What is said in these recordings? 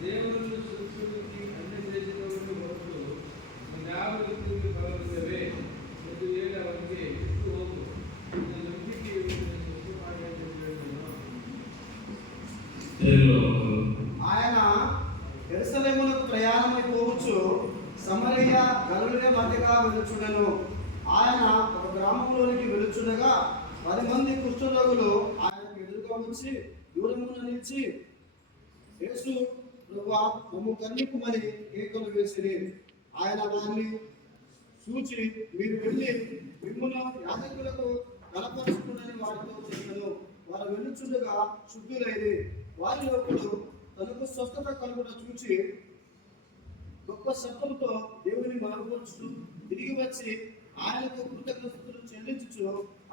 ದೇವರನ್ನು ಸ್ತುತಿಸುವುದಕ್ಕೆ ಅನ್ಯ ದೇಶದವರಿಗೆ ಹೊರತು ಯಾವ ರೀತಿಯಲ್ಲಿ ಬರಲಿಲ್ಲವೇ ಎಂದು ಹೇಳಿ ಅವರಿಗೆ ಬಿಟ್ಟು ಹೋಗು, ನಿನ್ನ ನಂಬಿಕೆಯನ್ನು ಸೃಷ್ಟಿ ಮಾಡಿ ಎಂದು ಹೇಳಿದನು. ఆయన యెరూషలేమునకు ప్రయాణమైపోవచ్చు సమరయ గలిలయ మధ్యగా వెలుచుండెను. ఆయన ఒక గ్రామంలోనికి వెలుచుండగా 10 మంది కుష్ఠరోగులు ఆయనకు ఎదురుగా వచ్చి దూరమున నిలిచి, యేసు ప్రభువా, మమ్ము కరుణింపుమని కేకలు వేసిరి. ఆయన వారిని చూచి, మీరు వెళ్ళి మిమ్మును యాజకులకు కనపరుచుకుని వారితో చెప్పెను. వారు వెళ్ళుచుండగా శుద్ధులైరి. వారిలో ఒకడు తనకు స్వస్థత కలుగుట చూచి గొప్ప శబ్దంతో దేవుని మరుగుపరుచు తిరిగి వచ్చి ఆయనకు కృతజ్ఞతలు చెల్లించుచు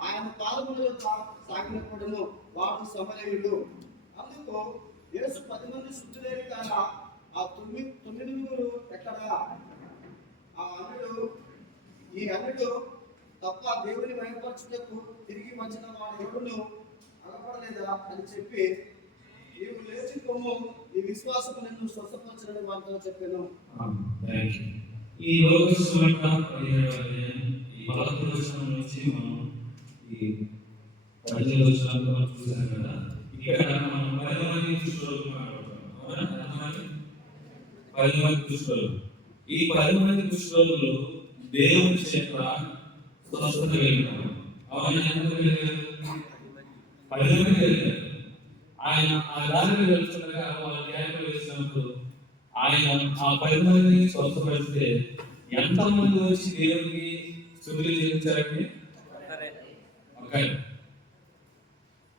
ఆయన పాదముల యొక్క సాగిలపడను. వాడు సమరయుడు. అందుకు యేసు 10 మంది శుద్ధులైన కాగా ఆ 9 ఎక్కడా? ఈ అన్యుడు తప్ప దేవుని మహిమపరచుటకు తిరిగి వచ్చిన వాడు ఎవడును అగపడలేదా అని చెప్పి, నీవు లేచి పొమ్ము, నీ విశ్వాసము నిన్ను స్వస్థపరచునని వారితో చెప్పాను. ఈ రోజు సువార్త 11వ వచనం నుంచి మనం ఈ 10వ వచనాలు చూసాం కదా. ఇక్కడ మనం 10 మంది కుష్ఠరోగులు మాట్లాడుతాం. అవునా? 10 మంది కుష్ఠరోగులు. ఈ 10 మంది కుష్ఠరోగులు దేవుని చేత స్వస్థత కలిగినారు. అవునా? 10 మంది కలిగారు. ఆయన ఆ దారిని వెళ్తుండగా వాళ్ళు కేకలు వేసినప్పుడు ఆయన ఆ 10 మందిని స్వస్థపరిస్తే ఎంతమంది వచ్చి దేవునికి స్తుతులు చెల్లించారండి?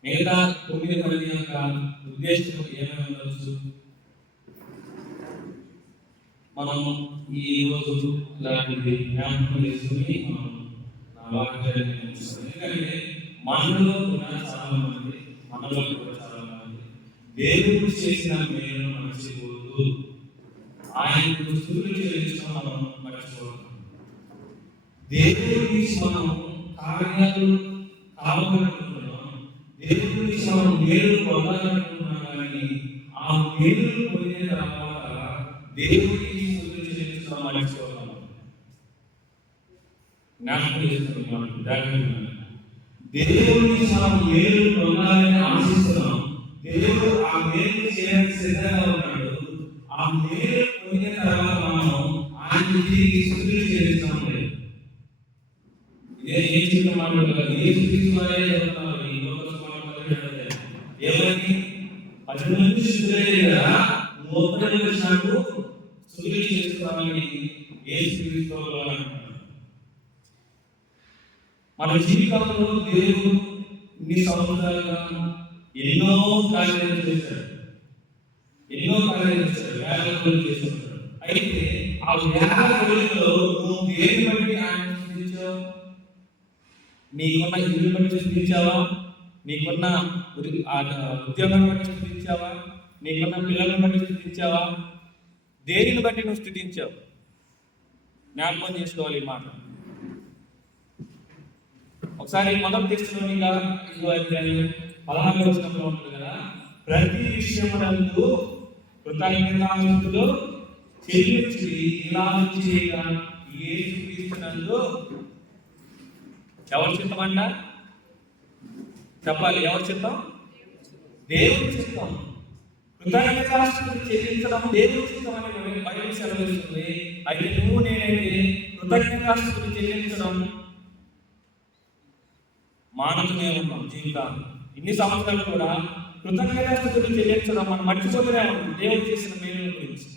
మిగతా 9 మంది యొక్క ఉద్దేశం ఏమై ఉండవచ్చు? మనం ఈ రోజు ఇలాంటిది జ్ఞాపకం చేసుకుని మనం నా వాక్యాన్ని నేర్చుకోవాలి. ఎందుకంటే మనలో ఉన్న చాలా మంది, మనలో కూడా చాలా మంది దేవుడు చేసిన మేలు మర్చిపోతూ ఆయనకు స్తుతులు చెల్లించడం మనం మర్చిపోతాం. దేవుడి మనం కార్యాలు కావాలనుకుంటున్నాం, దేవుడి మనం మేలు పొందాలనుకుంటున్నాం. కానీ ఆ మేలు పొందిన తర్వాత దేవుడికి స్తుతులు చెల్లించడం మర్చిపోతాం. జ్ఞాపకం చేసుకున్నాం. దేవుడికి మనం మేలు పొందాలని ఆశిస్తున్నాం. దేవుడు ఆ మేలు చేయడానికి సిద్ధంగా ఉన్నాడు. ఆ మేలు పొందిన తర్వాత మనం ఆయనకి స్తుతులు చెల్లిస్తాం. ఏం చిన్న మాట్లాడాలి? ఎవరికి 10 మంది శుద్ధులైన కదా, 30 వచ్చినప్పుడు స్తుతులు చేస్తామని యేసుక్రీస్తు అంటున్నారు. మన జీవితంలో దేవుడు ఇన్ని సంవత్సరాలుగా ఎన్నో కార్యాలు చేశాడు, వేల కొలు చేస్తుంటాడు. అయితే ఆ వేల కొలులో నువ్వు దేని బట్టి ఆయన స్తుతించావు? నీకున్న ఇల్లు బట్టి స్తుతించావా? నీకున్న ఉద్యోగం బట్టి స్తుతించావా? నీకున్న పిల్లలను బట్టి స్తుతించావా? దేనిని బట్టి నువ్వు స్తుతించావు? జ్ఞాపకం చేసుకోవాలి ఈ మాట. ఒకసారి మొదటి తెస్సలోనిక 5:14 వచనంలో ఉంటుంది కదా, ప్రతి విషయమునందు కృతజ్ఞతాస్తుతులు చెల్లించి ఇలా చేయగా యేసుక్రీస్తునందు ఎవరి చిత్తం అంట? చెప్పాలి, ఎవరి చిత్తం? దేవుని చిత్తం. కృతజ్ఞతాస్తుతులు చెల్లించడం దేవుని చిత్తం అని బైబిల్ సెలవిస్తుంది. అయితే నువ్వు నేనైతే కృతజ్ఞతాస్తుతులు చెల్లించడం మానవునే ఉన్నాం. జీవితాలు ఇన్ని సంవత్సరాలు కూడా కృతజ్ఞతాస్తుతులు చెల్లించడం మనం మర్చిపోతూనే ఉన్నాం దేవుడు చేసిన మేలుల గురించి.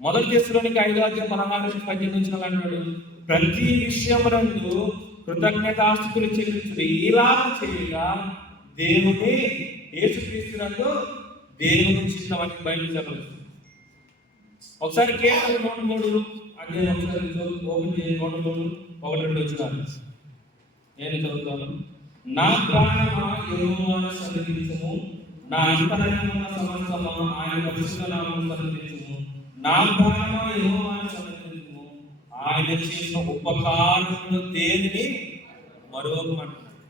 మొదటి తెస్సలోనిక 5:16-18 అంటాడు, ప్రతి విషయమునందు కృతజ్ఞతాస్తుతులు చెల్లించుడి, ఇలా చేయగా దేవుని యేసుక్రీస్తునందు దేవుని చిత్తం అని బైబిల్ సెలవిస్తుంది. ఒకసారి కేవలం 1:3 అధ్యాయం ఒకసారి 1:3-1:2 వచ్చినారు. నేను చదువుతాను. నా ప్రాణమా యెహోవాను సన్నిధించుము, నా అంతరంగమున సమస్తమా ఆయన పరిశుద్ధ నామమును సన్నిధించుము. నా ప్రాణమా యెహోవాను సన్నిధించుము, ఆయన చేసిన ఉపకారములను దేనిని మరువకమంటున్నాడు.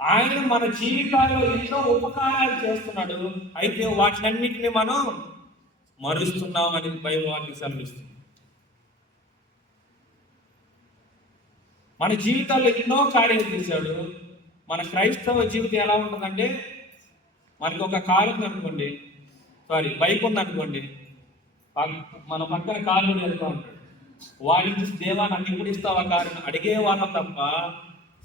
ఆయన మన జీవితాల్లో ఎన్నో ఉపకారాలు చేస్తున్నాడు. అయితే వాటినన్నిటిని మనం మరుస్తున్నామని బైబిల్ వాక్యం సెలవిస్తుంది. మన జీవితాల్లో ఎన్నో కార్యాలు చేశాడు. మన క్రైస్తవ జీవితం ఎలా ఉంటుందంటే, మనకి ఒక కారు ఉందనుకోండి, బైక్ ఉందనుకోండి, మన పక్కన కారు వెళ్తూ ఉంటాడు. వాడిని చూసి దేవా నాకు ఎప్పుడు ఇస్తావా కారు అడిగే వాళ్ళం తప్ప,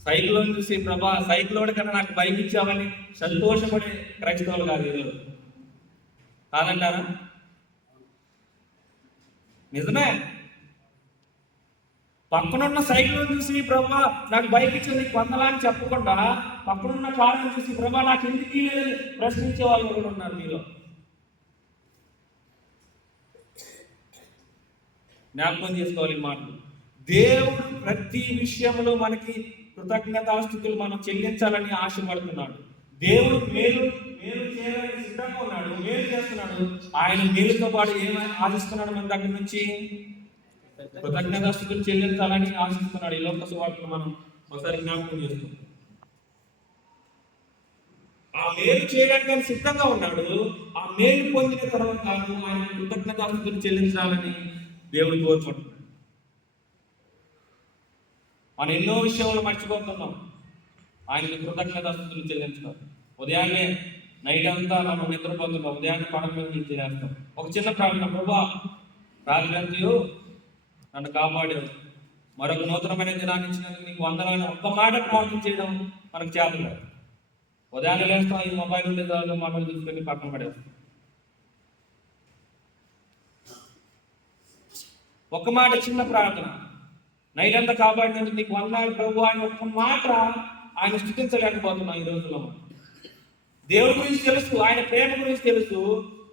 సైకిల్ చూసి ప్రభా సైకిల్ కన్నా నాకు బైక్ ఇచ్చావని సంతోషపడే క్రైస్తవులు కాదు ఈరోజు. కాదంటారా? నిజమే. పక్కనున్న సైకిల్ చూసి ప్రభా నాకు బైక్ ఇచ్చింది వందలా అని చెప్పకుండా, పక్కనున్న కారుని చూసి ప్రభా నాకు ఎందుకు లేదని ప్రశ్నించే వాళ్ళు కూడా ఉన్నారు మీలో. జ్ఞాపకం చేసుకోవాలి ఈ మాటలు. దేవుడు ప్రతి విషయంలో మనకి కృతజ్ఞతాస్తుతులు మనం చెల్లించాలని ఆశపడుతున్నాడు. దేవుడు మేలు చేయడానికి సిద్ధంగా ఉన్నాడు, మేలు చేస్తున్నాడు. ఆయన మేలుతో పాటు ఏమైనా ఆశిస్తున్నాడు మన దగ్గర నుంచి? కృతజ్ఞతాస్తుతులు చెల్లించాలని ఆశిస్తున్నాడు. ఈ లోక సువార్తను మనం ఒకసారి జ్ఞాపకం చేస్తాం. ఆ మేలు చేయడానికి ఆయన సిద్ధంగా ఉన్నాడు. ఆ మేలు పొందిన తర్వాత ఆయన కృతజ్ఞతాస్తుతులు చెల్లించాలని దేవుడు కోరుకుంటున్నాడు. మనం ఎన్నో విషయంలో మర్చిపోతున్నాం ఆయనకి కృతజ్ఞతాస్తుతులు చెల్లించడం. ఉదయాన్నే నైట్ అంతా మనం నిద్రపోతున్నాం, ఉదయాన్నే పడక మీద నుంచి చేస్తాం. ఒక చిన్న ప్రార్థన, ప్రభా రాత్రి అంతయు నన్ను కాపాడావు, మరొక నూతనమైన దినాన్ని ఇచ్చినందుకు నీకు వందనాలు. ఒక్క మాట ప్రార్థన చేయడం మనకు చేతలేదు. ఉదయాన్నే లేస్తాం, ఈ మొబైల్ ఉండేదాన్ని మొబైల్ చూసుకొని పక్కన పడేస్తాం. ఒక మాట చిన్న ప్రార్థన, నైట్ అంతా కాపాడినందుకు నీకు వందనాలు ప్రభు అని ఒక్క మాట ఆయన స్థుతించలేకపోతున్నాం ఈ రోజుల్లో. దేవుడి గురించి తెలుసు, ఆయన ప్రేమ గురించి తెలుసు,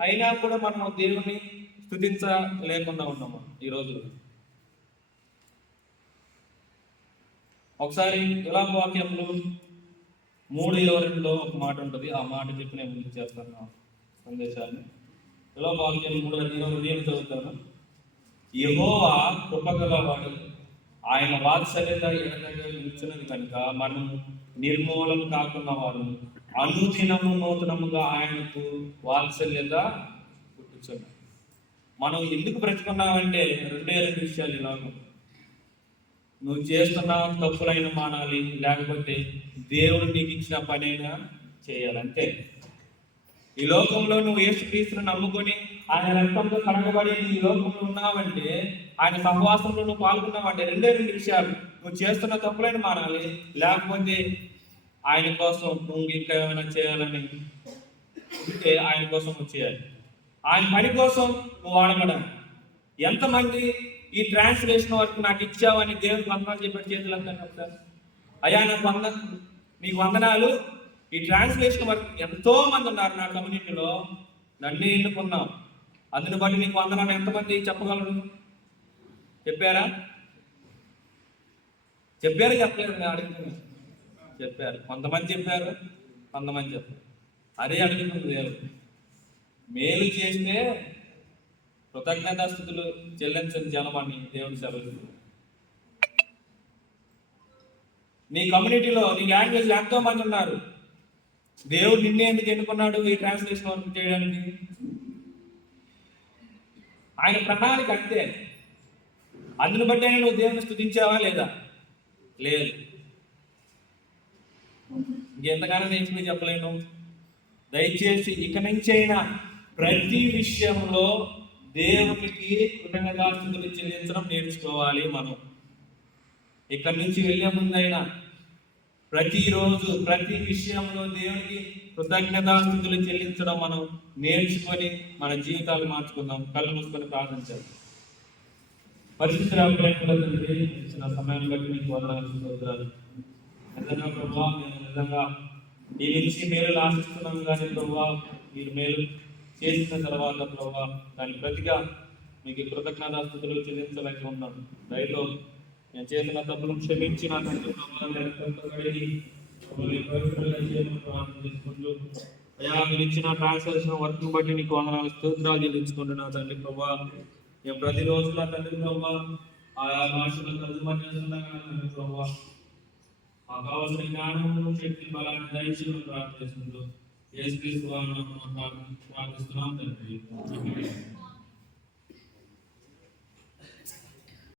అయినా కూడా మనం దేవుని స్థుతించలేకుండా ఉన్నాము ఈ రోజుల్లో. ఒకసారి తులాభ వాక్యంలో 3:22 ఒక మాట ఉంటుంది. ఆ మాట చెప్పి నేను ముందుకు చేస్తాను సందేశాన్ని. తులాభ వాక్యం 3:22 నేను చదువుతాను. యెహోవా కృపగలవాడు, ఆయన వాత్సల్యత ఎడతెగక నిలిచినది కనుక మనం నిర్మూలం కాకున్న వారు అనుదినము నూతనముగా ఆయనకు వాత్సల్యత పుట్టుచున్నాం. మనం ఎందుకు బ్రతుకున్నామంటే రెండే విషయాలు. ఇలాగ నువ్వు చేస్తున్న తప్పులైన మానాలి, లేకపోతే దేవుడు నీకు ఇచ్చిన పనైనా చేయాలి, అంతే. ఈ లోకంలో నువ్వు యేసుక్రీస్తును నమ్ముకొని ఆయన రక్తంతో కడగబడి ఈ లోకంలో ఉన్నావంటే, ఆయన సహవాసంలో నువ్వు పాల్గొన్నావంటే రెండే విషయాలు. నువ్వు చేస్తున్న తప్పులైన మానాలి, లేకపోతే ఆయన కోసం నువ్వు ఇంకా ఏమైనా చేయాలని ఉంటే ఆయన కోసం నువ్వు చేయాలి. ఆయన పని కోసం నువ్వు వాడబడాలి. ఎంతమంది ఈ ట్రాన్స్లేషన్ వరకు నాకు ఇచ్చావని దేవుడికి వందనాలు చెప్పాడు? చేతులు అంటాను సార్, అయ్యా నాకు మీకు వందనాలు. ఈ ట్రాన్స్లేషన్ వరకు ఎంతో మంది ఉన్నారు నా కమ్యూనిటీలో, నన్ను ఎన్నుకున్నాం, అందుని బట్టి నీకు వందనాలు ఎంతమంది చెప్పగలరు? చెప్పారా? చెప్పలేదు, నేను అడుగుతున్నాను. చెప్పారు, కొంతమంది చెప్పారు, కొంతమంది చెప్పారు. అదే అడుగుతుంది దేవుడు. మేలు చేస్తే కృతజ్ఞతాస్తుతులు చెల్లించని జనమని దేవుడు సెలవు. నీ కమ్యూనిటీలో నీ లాంగ్వేజ్ ఎంతో మంది ఉన్నారు. దేవుడు నిన్నే ఎందుకు ఎన్నుకున్నాడు ఈ ట్రాన్స్లేషన్ వర్క్ చేయడానికి? ఆయన ప్రణాళిక అంతే. అందుని బట్టి నువ్వు దేవుని స్తుతించావా లేదా? లేదు. ఇంకెంతగానో నేను చెప్పలేను. దయచేసి ఇక నుంచి అయినా ప్రతి విషయంలో దేవునికి కృతజ్ఞతాస్తుతులు చెల్లించడం నేర్చుకోవాలి. మనం ఇక్కడి నుంచి వెళ్ళే ముందైనా ప్రతిరోజు ప్రతి విషయంలో దేవునికి కృతజ్ఞతాస్తుతులు చెల్లించడం మనం నేర్చుకొని మన జీవితాలు మార్చుకుందాం. కళ్ళు మూసుకొని ప్రార్థించాలి. పరిశుద్ధ తండ్రి, ఇచ్చిన సమయాన్ని బట్టి మీకు వందనాలు. నిజంగా ప్రభావ మేము నిజంగా ఈ నుంచి మేలు ఆశిస్తున్నాం, కానీ ప్రభావ మీరు మేలు చేసిన తర్వాత ప్రభావ దాని ప్రతిగా మీకు కృతజ్ఞతాస్తుతులు చెల్లించలేక ఉన్నాను. దయతో నేను చేసిన తప్పులను క్షమించి నా తండ్రి అయ్యా మీరు ఇచ్చిన ట్రాన్స్లేషన్ వర్క్ను బట్టి నీకు వందనాలు స్తోత్రాలు చెల్లించుకుంటున్నా తండ్రి ప్రభావ. మేము ప్రతిరోజు నా తండ్రి ప్రభావ ఆయా భాషలో తర్జుమా చేస్తున్నాం తండ్రి ప్రభావ. మాకు కావాల్సిన జ్ఞానము శక్తి బలాన్ని దయచేయమని ప్రార్థిస్తుంటూ యేసుక్రీస్తు వారి నామమున ప్రార్థిస్తున్నాం తండ్రి. ఆమేన్.